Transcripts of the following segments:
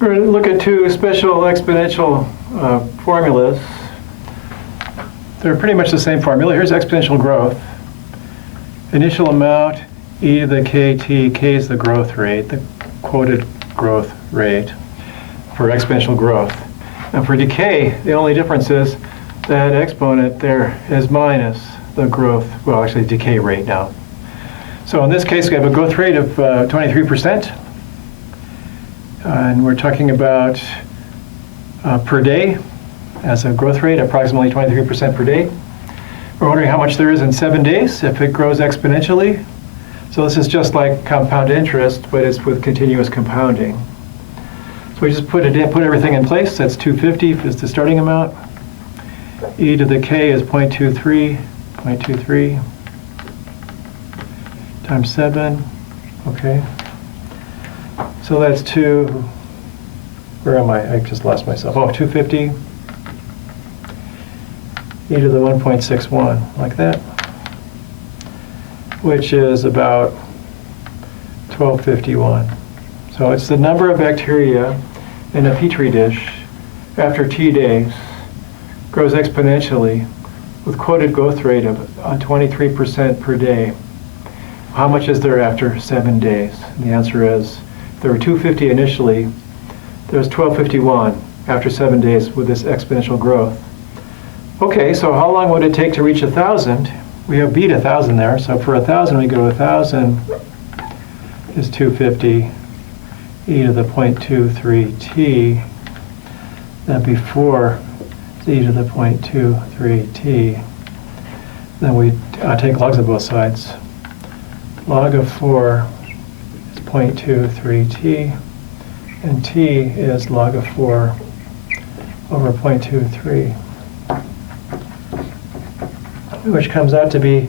We're going to look at two special exponential formulas. They're pretty much the same formula. Here's exponential growth. Initial amount, e to the kt. K is the growth rate, the quoted growth rate for exponential growth. And for decay, the only difference is that exponent there is minus the growth, well, actually decay rate now. So in this case, we have a growth rate of 23%. And we're talking about per day as a growth rate, approximately 23% per day. We're wondering how much there is in 7 days if it grows exponentially. So this is just like compound interest, but it's with continuous compounding. So we just put everything in place. That's 250 is the starting amount. E to the k is 0.23 times 7. Okay. So that's where am I? I just lost myself. Oh, 250 e to the 1.61, like that, which is about 1251. So it's the number of bacteria in a petri dish after t days grows exponentially with quoted growth rate of 23% per day. How much is there after 7 days? And the answer is, if there were 250 initially, there's 1251 after 7 days with this exponential growth. Okay, so how long would it take to reach 1,000? We have beat 1,000 there, so for 1,000 we go to 1,000 is 250 e to the 0.23 t. Then before e to the 0.23 t, then we take logs of both sides. Log of 4 is 0.23 t, and t is log of 4 over 0.23, which comes out to be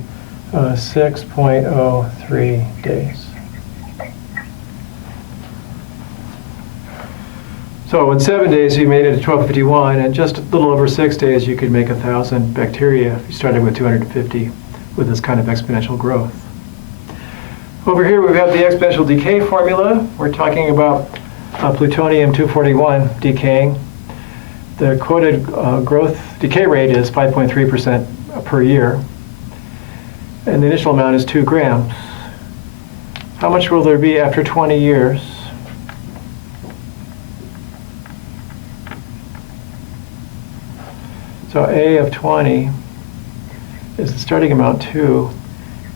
6.03 days. So in 7 days you made it to 1251, and just a little over 6 days you could make 1,000 bacteria if you started with 250 with this kind of exponential growth. Over here we have the exponential decay formula. We're talking about plutonium-241 decaying. The quoted decay rate is 5.3% per year, and the initial amount is 2 grams. How much will there be after 20 years? So A of 20 is the starting amount 2,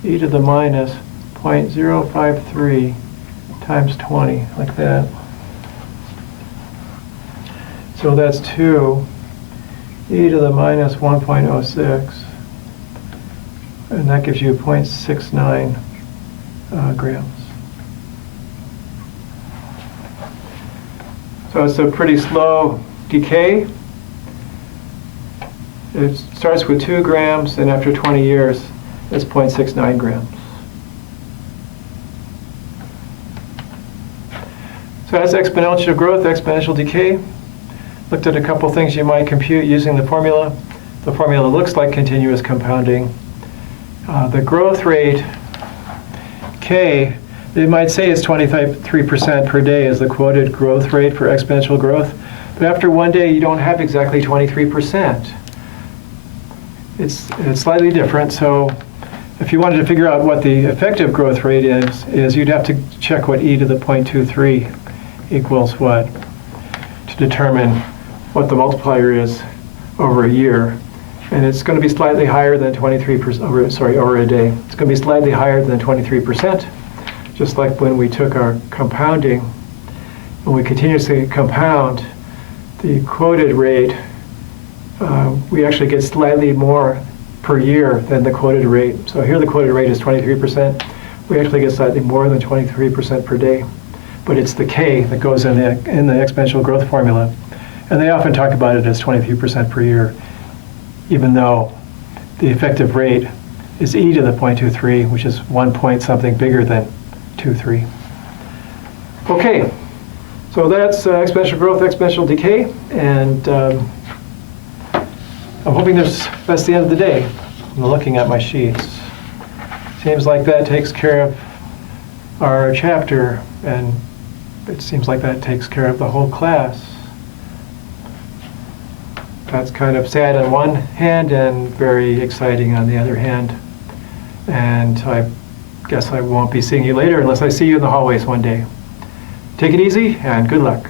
e to the minus 0.053 times 20, like that. So that's 2 e to the minus 1.06, and that gives you 0.69 grams. So it's a pretty slow decay. It starts with 2 grams, and after 20 years, it's 0.69 grams. So that's exponential growth, exponential decay. Looked at a couple things you might compute using the formula. The formula looks like continuous compounding. The growth rate, K, they might say is 23% per day is the quoted growth rate for exponential growth. But after 1 day, you don't have exactly 23%. It's slightly different. So if you wanted to figure out what the effective growth rate is you'd have to check what e to the 0.23 equals what to determine what the multiplier is over a year. And it's going to be slightly higher than 23%, over a day. It's going to be slightly higher than 23%, just like when we took our compounding. When we continuously compound, the quoted rate, we actually get slightly more per year than the quoted rate. So here the quoted rate is 23%. We actually get slightly more than 23% per day. But it's the K that goes in the exponential growth formula. And they often talk about it as 23% per year, even though the effective rate is e to the 0.23, which is 1 point something bigger than 23. Okay, so that's exponential growth, exponential decay, and I'm hoping that's the end of the day. I'm looking at my sheets. Seems like that takes care of our chapter, and it seems like that takes care of the whole class. That's kind of sad on one hand and very exciting on the other hand. And I guess I won't be seeing you later unless I see you in the hallways one day. Take it easy and good luck.